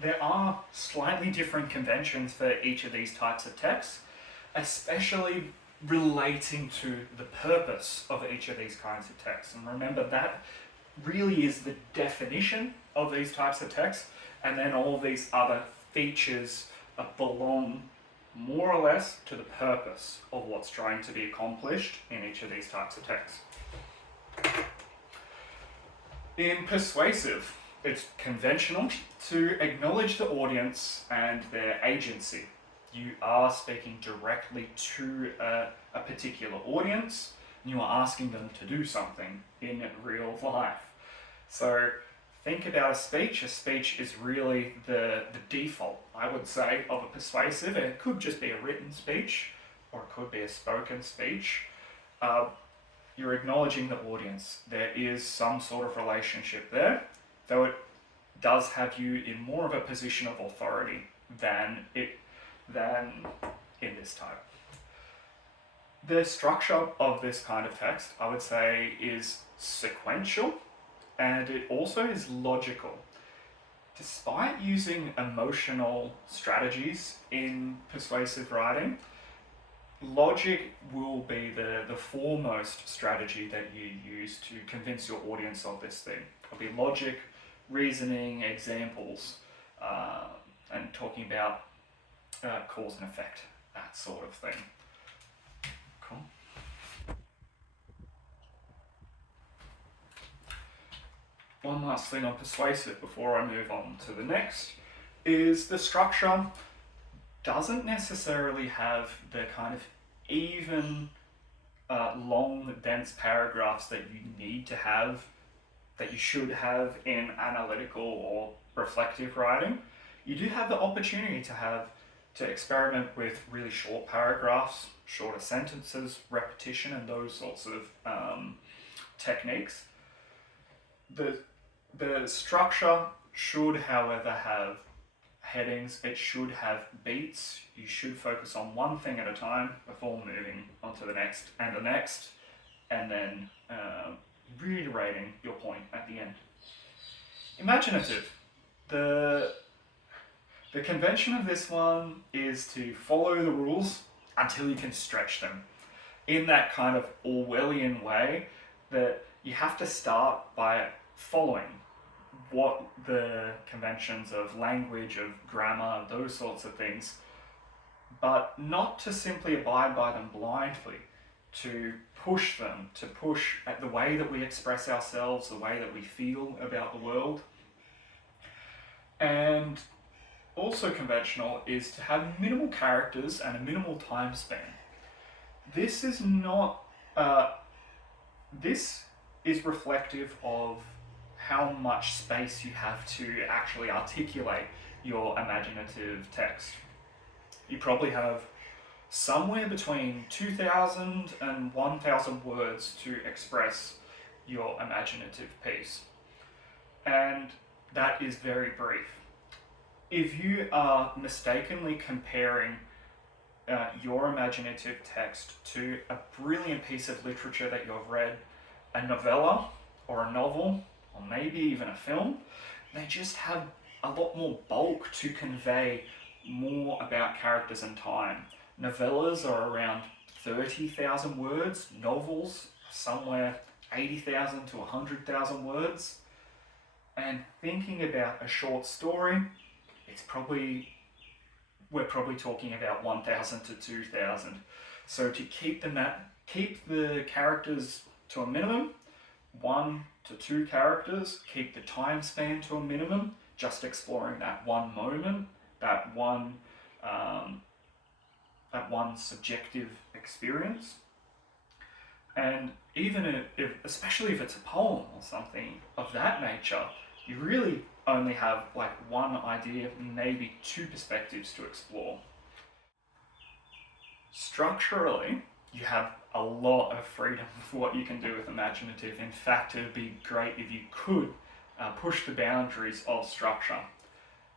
there are slightly different conventions for each of these types of texts, especially relating to the purpose of each of these kinds of texts. And remember, that really is the definition of these types of texts, and then all these other features belong more or less to the purpose of what's trying to be accomplished in each of these types of texts. In persuasive, it's conventional to acknowledge the audience and their agency. You are speaking directly to a particular audience, and you are asking them to do something in real life. So think about a speech. A speech is really the default, I would say, of a persuasive. It could just be a written speech, or it could be a spoken speech. You're acknowledging the audience. There is some sort of relationship there, though it does have you in more of a position of authority than in this type. The structure of this kind of text, I would say, is sequential, and it also is logical. Despite using emotional strategies in persuasive writing, logic will be the foremost strategy that you use to convince your audience of this thing. It'll be logic, reasoning, examples, and talking about cause and effect, that sort of thing. Cool. One last thing on persuasive before I move on to the next is the structure doesn't necessarily have the kind of even long, dense paragraphs that you need to have, that you should have in analytical or reflective writing. You do have the opportunity to experiment with really short paragraphs, shorter sentences, repetition, and those sorts of techniques. The structure should, however, have headings. It should have beats. You should focus on one thing at a time before moving on to the next, and then reiterating your point at the end. Imaginative. The convention of this one is to follow the rules until you can stretch them in that kind of Orwellian way, that you have to start by following what the conventions of language, of grammar, those sorts of things, but not to simply abide by them blindly, to push them, to push at the way that we express ourselves, the way that we feel about the world. And also conventional is to have minimal characters and a minimal time span. This is not, this is reflective of how much space you have to actually articulate your imaginative text. You probably have somewhere between 2,000 and 1,000 words to express your imaginative piece. And that is very brief. If you are mistakenly comparing your imaginative text to a brilliant piece of literature that you've read, a novella or a novel, or maybe even a film, they just have a lot more bulk to convey more about characters and time. Novellas are around 30,000 words, novels somewhere 80,000 to 100,000 words. And thinking about a short story, we're probably talking about 1,000 to 2,000. So to keep the characters to a minimum, 1 to 2 characters, keep the time span to a minimum, just exploring that one moment, that one subjective experience. And even especially if it's a poem or something of that nature, you really only have like one idea, maybe 2 perspectives to explore. Structurally, you have a lot of freedom for what you can do with imaginative. In fact, it would be great if you could push the boundaries of structure.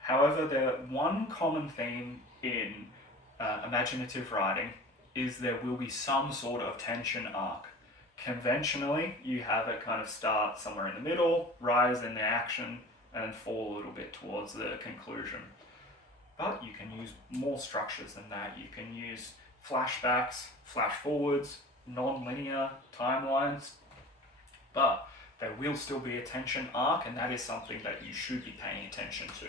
However, the one common theme in imaginative writing is there will be some sort of tension arc. Conventionally, you have it kind of start somewhere in the middle, rise in the action, and then fall a little bit towards the conclusion. But you can use more structures than that. You can use flashbacks, flash forwards, non-linear timelines, but there will still be a tension arc, and that is something that you should be paying attention to.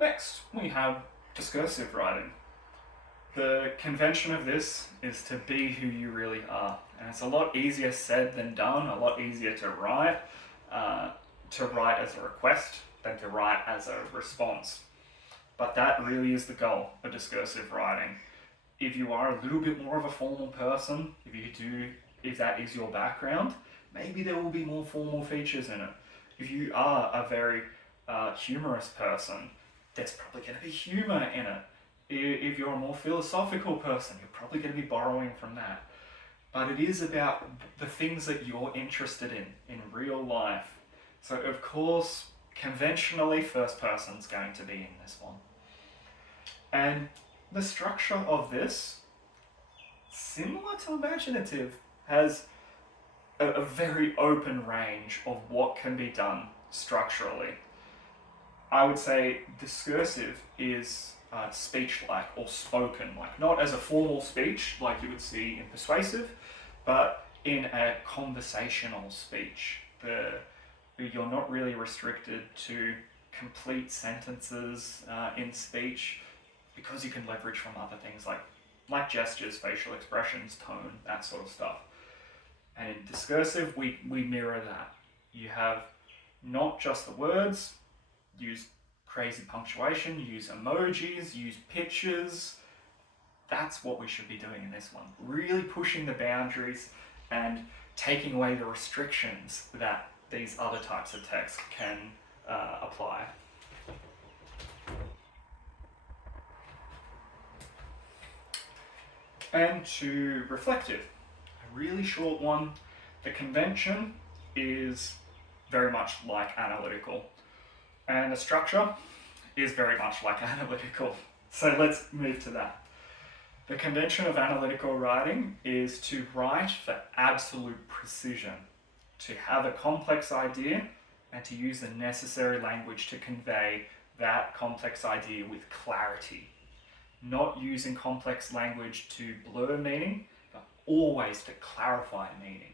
Next, we have discursive writing. The convention of this is to be who you really are, and it's a lot easier said than done, a lot easier to write as a request than to write as a response. But that really is the goal of discursive writing. If you are a little bit more of a formal person, if that is your background, maybe there will be more formal features in it. If you are a very humorous person, there's probably going to be humor in it. If you're a more philosophical person, you're probably going to be borrowing from that. But it is about the things that you're interested in real life. So of course, conventionally, first person's going to be in this one. And the structure of this, similar to imaginative, has a very open range of what can be done structurally. I would say discursive is speech-like or spoken-like, not as a formal speech like you would see in persuasive, but in a conversational speech. You're not really restricted to complete sentences in speech, because you can leverage from other things like gestures, facial expressions, tone, that sort of stuff. And in discursive, we mirror that. You have not just the words, use crazy punctuation, use emojis, use pictures. That's what we should be doing in this one. Really pushing the boundaries and taking away the restrictions that these other types of text can apply. And to reflective, a really short one. The convention is very much like analytical, and the structure is very much like analytical. So let's move to that. The convention of analytical writing is to write for absolute precision, to have a complex idea and to use the necessary language to convey that complex idea with clarity. Not using complex language to blur meaning, but always to clarify meaning.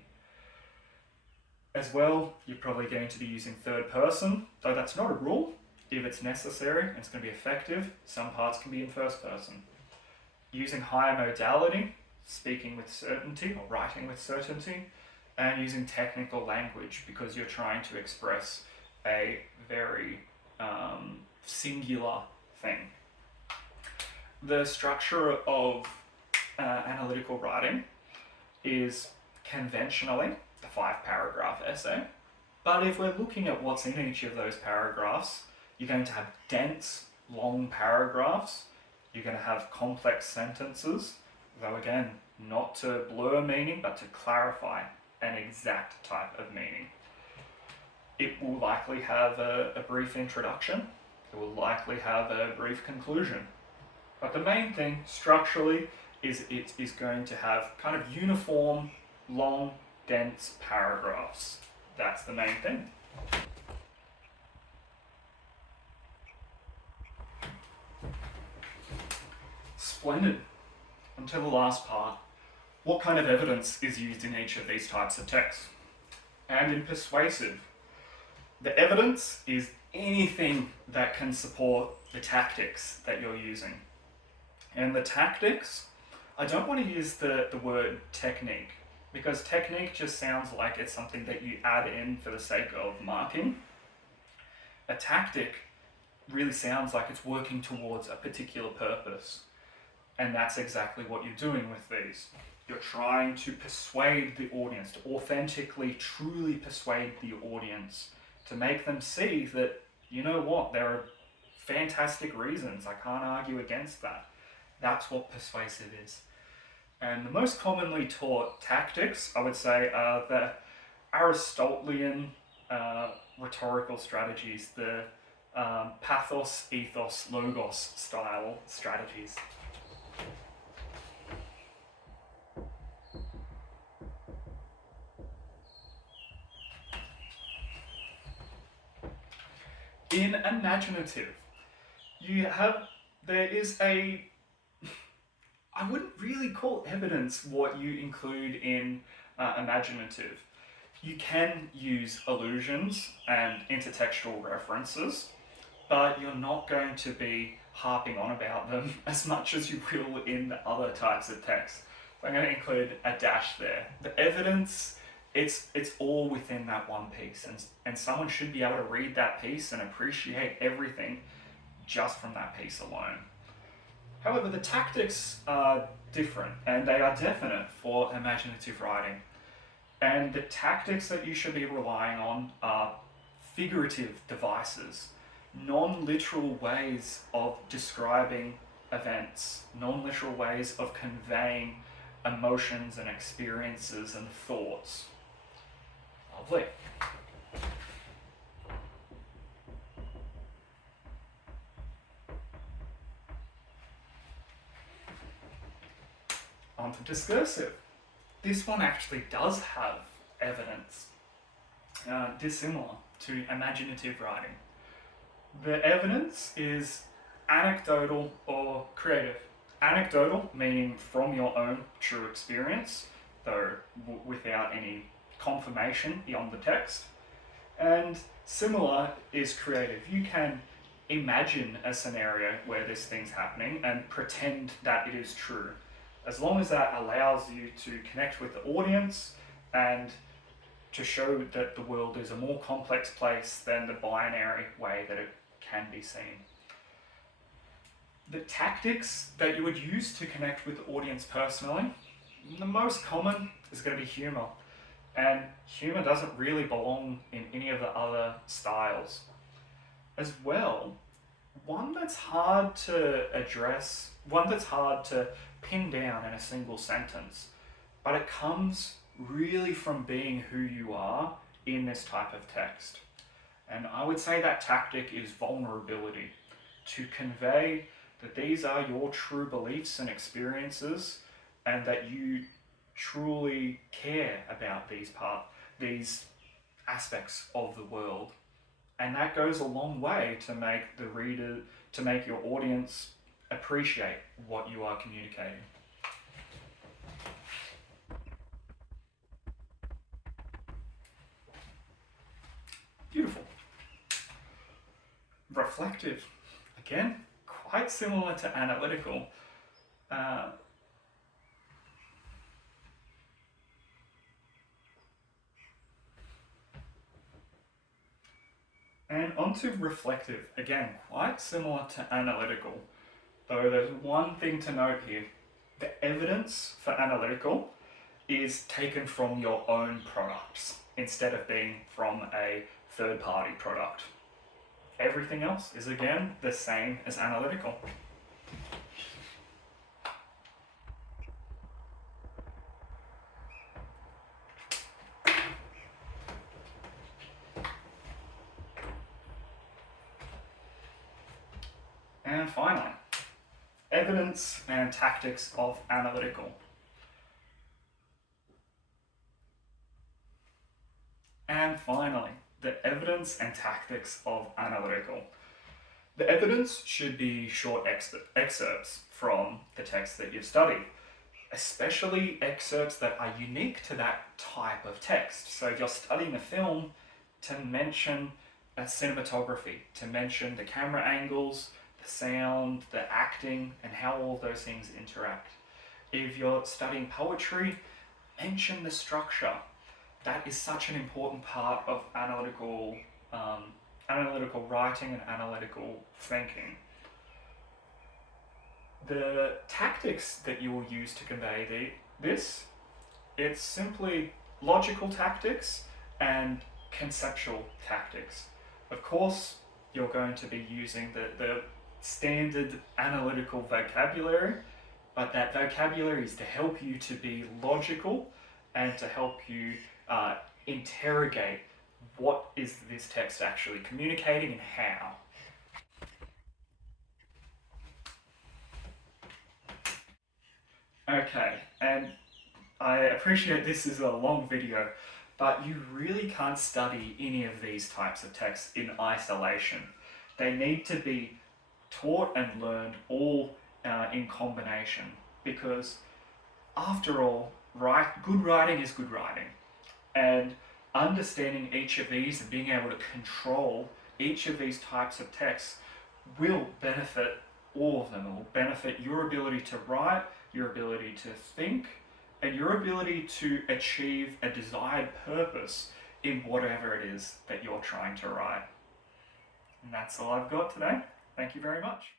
As well, you're probably going to be using third person, though that's not a rule. If it's necessary and it's going to be effective, some parts can be in first person. Using higher modality, speaking with certainty or writing with certainty, and using technical language because you're trying to express a very singular thing. The structure of analytical writing is conventionally the 5-paragraph essay, but if we're looking at what's in each of those paragraphs, you're going to have dense, long paragraphs, you're going to have complex sentences, though again, not to blur meaning, but to clarify an exact type of meaning. It will likely have a brief introduction, it will likely have a brief conclusion. But the main thing, structurally, is it is going to have kind of uniform, long, dense paragraphs. That's the main thing. Splendid. Until the last part, what kind of evidence is used in each of these types of texts? And in persuasive, the evidence is anything that can support the tactics that you're using. And the tactics, I don't want to use the word technique, because technique just sounds like it's something that you add in for the sake of marking. A tactic really sounds like it's working towards a particular purpose. And that's exactly what you're doing with these. You're trying to persuade the audience, to authentically, truly persuade the audience, to make them see that, you know what, there are fantastic reasons, I can't argue against that. That's what persuasive is. And the most commonly taught tactics, I would say, are the Aristotelian rhetorical strategies, the pathos, ethos, logos style strategies. In imaginative, there is a, I wouldn't really call evidence what you include in imaginative. You can use allusions and intertextual references, but you're not going to be harping on about them as much as you will in other types of text. So I'm going to include a dash there. The evidence, it's all within that one piece, and someone should be able to read that piece and appreciate everything just from that piece alone. However, the tactics are different, and they are definite for imaginative writing. And the tactics that you should be relying on are figurative devices, non-literal ways of describing events, non-literal ways of conveying emotions and experiences and thoughts. Lovely. On to discursive. This one actually does have evidence dissimilar to imaginative writing. The evidence is anecdotal or creative. Anecdotal, meaning from your own true experience, though without any confirmation beyond the text. And similar is creative. You can imagine a scenario where this thing's happening and pretend that it is true, as long as that allows you to connect with the audience and to show that the world is a more complex place than the binary way that it can be seen. The tactics that you would use to connect with the audience personally, the most common is going to be humour. And humour doesn't really belong in any of the other styles. As well, one that's hard to address, one that's hard to pin down in a single sentence, but it comes really from being who you are in this type of text. And I would say that tactic is vulnerability, to convey that these are your true beliefs and experiences, and that you truly care about these aspects of the world. And that goes a long way to make the reader, to make your audience appreciate what you are communicating. Beautiful. Reflective. Again, quite similar to analytical. And onto reflective. Again, quite similar to analytical. Though there's one thing to note here. The evidence for analytical is taken from your own products instead of being from a third-party product. Everything else is again the same as analytical. And finally, evidence and tactics of analytical. And finally, the evidence and tactics of analytical. The evidence should be short excerpts from the text that you've studied, especially excerpts that are unique to that type of text. So if you're studying a film, to mention cinematography, to mention the camera angles, the sound, the acting, and how all those things interact. If you're studying poetry, mention the structure. That is such an important part of analytical writing and analytical thinking. The tactics that you will use to convey this, it's simply logical tactics and conceptual tactics. Of course, you're going to be using the standard analytical vocabulary, but that vocabulary is to help you to be logical and to help you interrogate what is this text actually communicating and how. Okay, and I appreciate this is a long video, but you really can't study any of these types of texts in isolation. They need to be taught and learned all in combination, because after all, good writing is good writing. And understanding each of these and being able to control each of these types of texts will benefit all of them. It will benefit your ability to write, your ability to think, and your ability to achieve a desired purpose in whatever it is that you're trying to write. And that's all I've got today. Thank you very much.